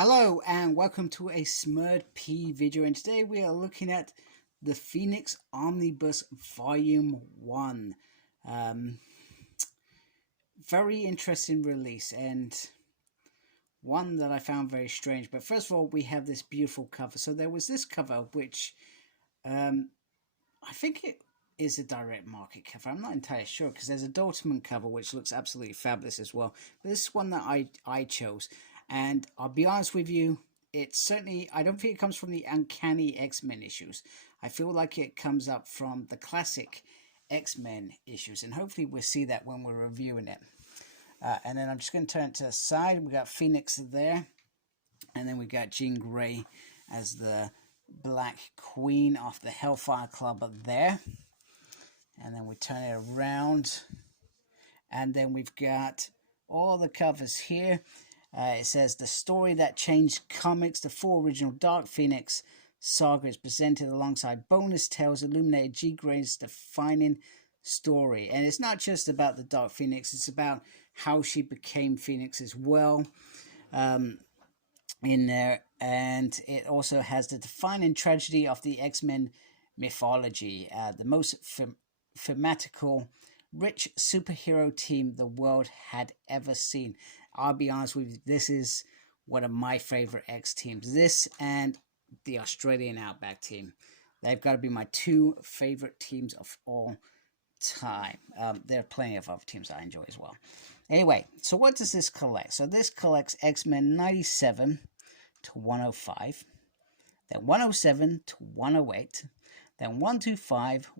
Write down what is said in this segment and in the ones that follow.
Hello and welcome to a Smurd P video, and today we are looking at the Phoenix Omnibus Volume 1. Very interesting release and one that I found very strange. But first of all, we have this beautiful cover. So there was this cover which I think it is a direct market cover. I'm not entirely sure because there's a Dortmund cover which looks absolutely fabulous as well. But this is one that I chose. And I'll be honest with you, it's certainly, I don't think it comes from the Uncanny X-Men issues. I feel like it comes up from the classic X-Men issues, and hopefully we'll see that when we're reviewing it. And then I'm just going to turn it to the side. We got Phoenix there, and then we got Jean Grey as the Black Queen of the Hellfire Club up there. And then we turn it around, and then we've got all the covers here. It says the story that changed comics. The full original Dark Phoenix saga is presented alongside bonus tales illuminated Jean Grey's defining story. And it's not just about the Dark Phoenix, it's about how she became Phoenix as well in there. And it also has the defining tragedy of the X-Men mythology, the most thematical, rich superhero team the world had ever seen. I'll be honest with you, this is one of my favorite X teams. This and the Australian Outback team. They've got to be my two favorite teams of all time. There are plenty of other teams I enjoy as well. Anyway, so what does this collect? So this collects X-Men 97 to 105, then 107 to 108, then 125,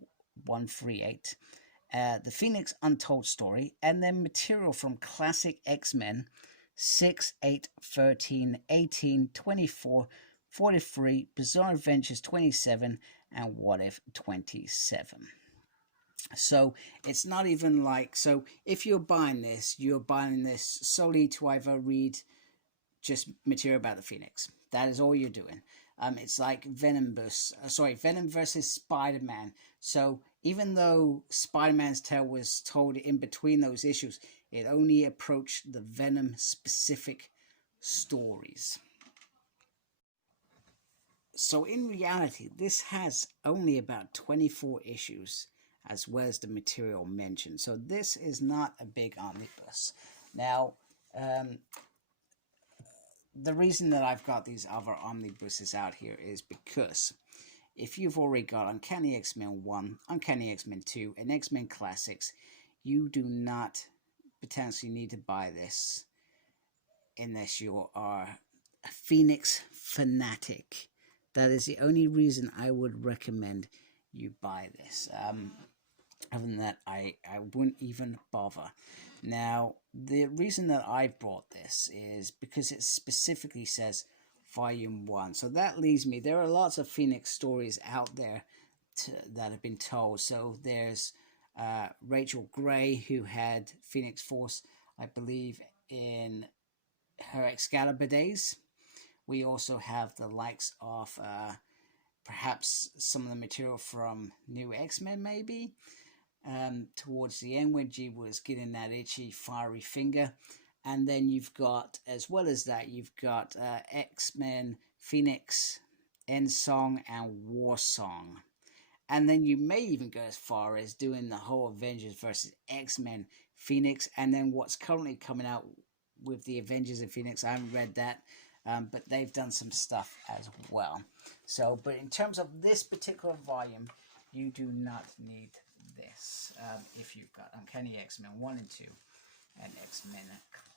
138. The Phoenix Untold Story, and then material from Classic X-Men 6, 8, 13, 18, 24, 43, Bizarre Adventures 27, and What If 27. So it's not even like, so if you're buying this solely to either read just material about the Phoenix. That is all you're doing. It's like Venom versus Spider-Man. So even though Spider-Man's tale was told in between those issues, it only approached the Venom-specific stories. So in reality, this has only about 24 issues, as well as the material mentioned. So this is not a big omnibus. Now, the reason that I've got these other omnibuses out here is because if you've already got Uncanny X-Men 1, Uncanny X-Men 2, and X-Men Classics, you do not potentially need to buy this unless you are a Phoenix fanatic. That is the only reason I would recommend you buy this. Other than that, I wouldn't even bother. Now, the reason that I brought this is because it specifically says Volume 1. So that leaves me, there are lots of Phoenix stories out there that have been told. So there's Rachel Gray, who had Phoenix Force, I believe, in her Excalibur days. We also have the likes of perhaps some of the material from New X-Men, maybe. Towards the end when G was getting that itchy, fiery finger. And then you've got, as well as that, you've got X-Men, Phoenix, End Song, and War Song. And then you may even go as far as doing the whole Avengers versus X-Men Phoenix. And then what's currently coming out with the Avengers and Phoenix, I haven't read that. But they've done some stuff as well. So, but in terms of this particular volume, you do not need this if you've got Uncanny X-Men 1 and 2 and X-Men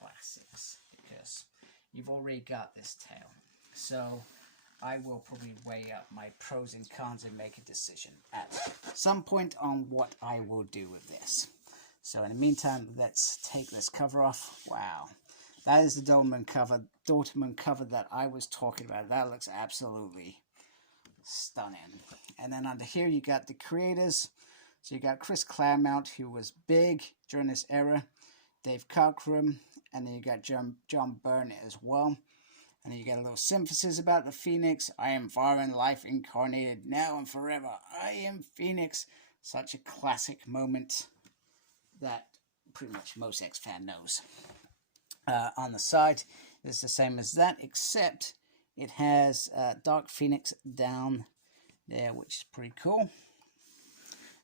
Classics, because you've already got this tale. So I will probably weigh up my pros and cons and make a decision at some point on what I will do with this. So in the meantime, let's take this cover off. Wow, that is the Dortmund cover that I was talking about. That looks absolutely stunning. And then under here you got the creators. So you got Chris Claremont, who was big during this era, Dave Cockrum, and then you got John Byrne as well. And then you got a little synthesis about the Phoenix. I am fire and life incarnated, now and forever. I am Phoenix. Such a classic moment that pretty much most X-fan knows. On the side, It's the same as that, except it has Dark Phoenix down there, which is pretty cool.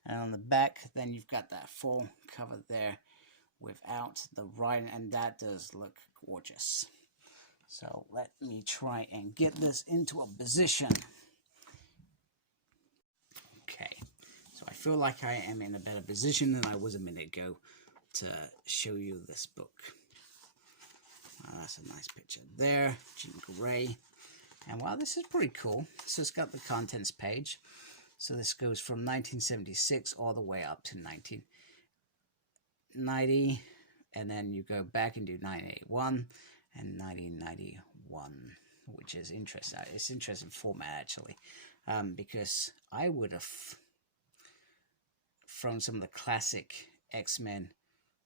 And on the back, then you've got that full cover there without the writing, and that does look gorgeous. So let me try and get this into a position. Okay, so I feel like I am in a better position than I was a minute ago to show you this book. That's a nice picture there, Jean Grey. And wow, this is pretty cool. So it's got the contents page. So this goes from 1976 all the way up to 1990. And then you go back and do 1981 and 1991, which is interesting. It's interesting format, actually, because I would have thrown some of the classic X-Men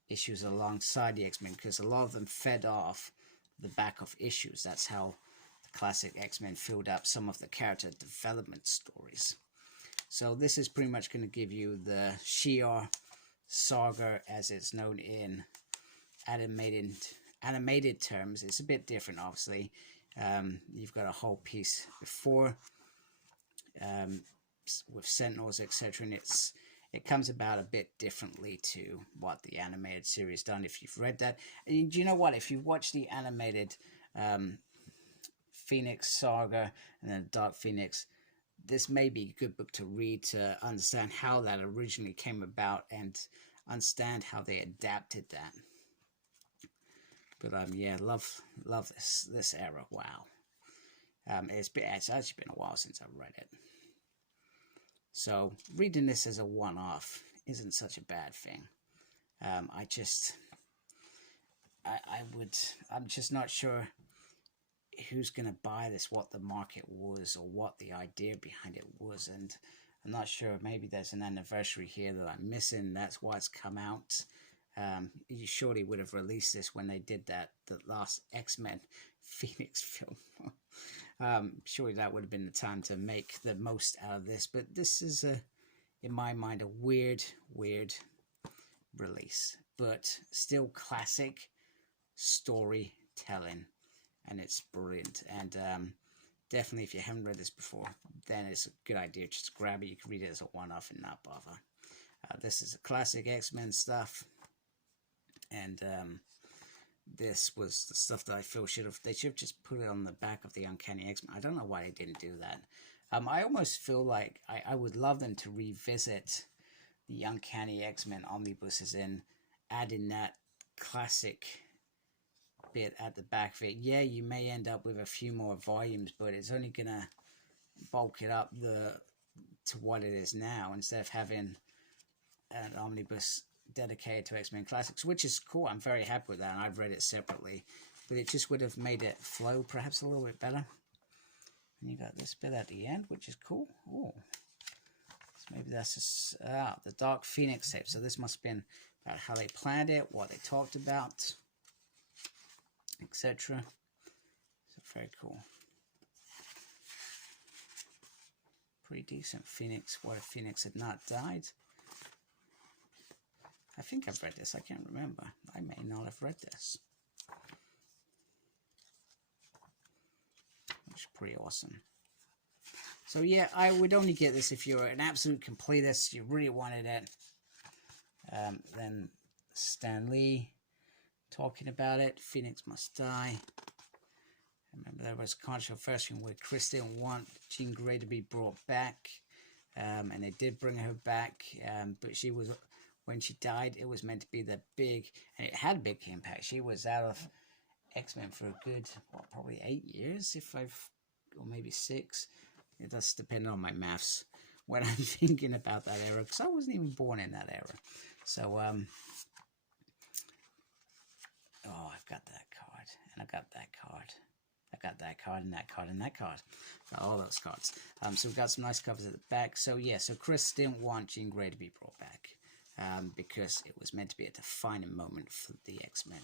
issues alongside the X-Men, because a lot of them fed off the back of issues. That's how the classic X-Men filled up some of the character development stories. So this is pretty much going to give you the Shi'ar saga as it's known in animated terms. It's a bit different, obviously. You've got a whole piece before with Sentinels, etc., and it comes about a bit differently to what the animated series done, if you've read that. And do you know what? If you've watched the animated Phoenix saga and then Dark Phoenix, this may be a good book to read to understand how that originally came about and understand how they adapted that. But yeah, love this era. Wow. It's actually been a while since I've read it. So reading this as a one-off isn't such a bad thing. I'm just not sure who's going to buy this, what the market was, or what the idea behind it was. And I'm not sure, maybe there's an anniversary here that I'm missing. That's why it's come out. You surely would have released this when they did the last X-Men Phoenix film. Surely that would have been the time to make the most out of this. But this is, in my mind, a weird release. But still classic storytelling. And it's brilliant. And definitely, if you haven't read this before, then it's a good idea just to grab it. You can read it as a one-off and not bother. This is a classic X-Men stuff. And this was the stuff that I feel they should have just put it on the back of the Uncanny X-Men. I don't know why they didn't do that. I almost feel like I would love them to revisit the Uncanny X-Men omnibuses and add in that classic bit at the back of it. Yeah, you may end up with a few more volumes, but it's only gonna bulk it up to what it is now, instead of having an omnibus dedicated to X-Men Classics, which is cool. I'm very happy with that, and I've read it separately, but it just would have made it flow perhaps a little bit better. And you got this bit at the end, which is cool. Oh, so maybe that's the Dark Phoenix tape. So this must have been about how they planned it, what they talked about, etc. So very cool. Pretty decent. Phoenix. What if Phoenix had not died? I think I've read this. I can't remember. I may not have read this. Which is pretty awesome. So yeah, I would only get this if you're an absolute completist. You really wanted it. Then Stan Lee talking about it. Phoenix must die. I remember there was controversy where Chris didn't want Jean Grey to be brought back. And they did bring her back. But she was... When she died, it was meant to be the big, and it had a big impact. She was out of X-Men for a good, what, probably 8 years, or maybe 6. It does depend on my maths when I'm thinking about that era, because I wasn't even born in that era. So, oh, I've got that card, and I got that card. I got that card, and that card, and that card. Got all those cards. So we've got some nice covers at the back. So yeah, so Chris didn't want Jean Grey to be brought back. Because it was meant to be a defining moment for the X-Men.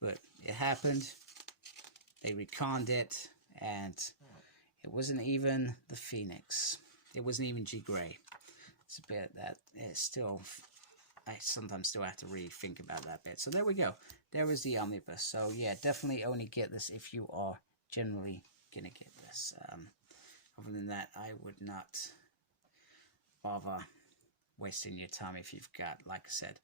But it happened. They reconned it, and it wasn't even the Phoenix. It wasn't even Jean Grey. It's a bit that is still I sometimes still have to really think about that bit. So there we go. There is the omnibus. So yeah, definitely only get this if you are generally gonna get this. Other than that, I would not bother wasting your time if you've got, like I said,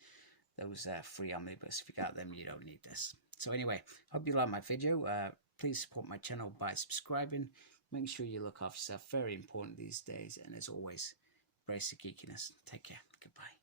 those free omnibus. If you got them, you don't need this. So anyway, hope you like my video. Please support my channel by subscribing. Make sure you look after yourself. Very important these days. And as always, embrace the geekiness. Take care. Goodbye.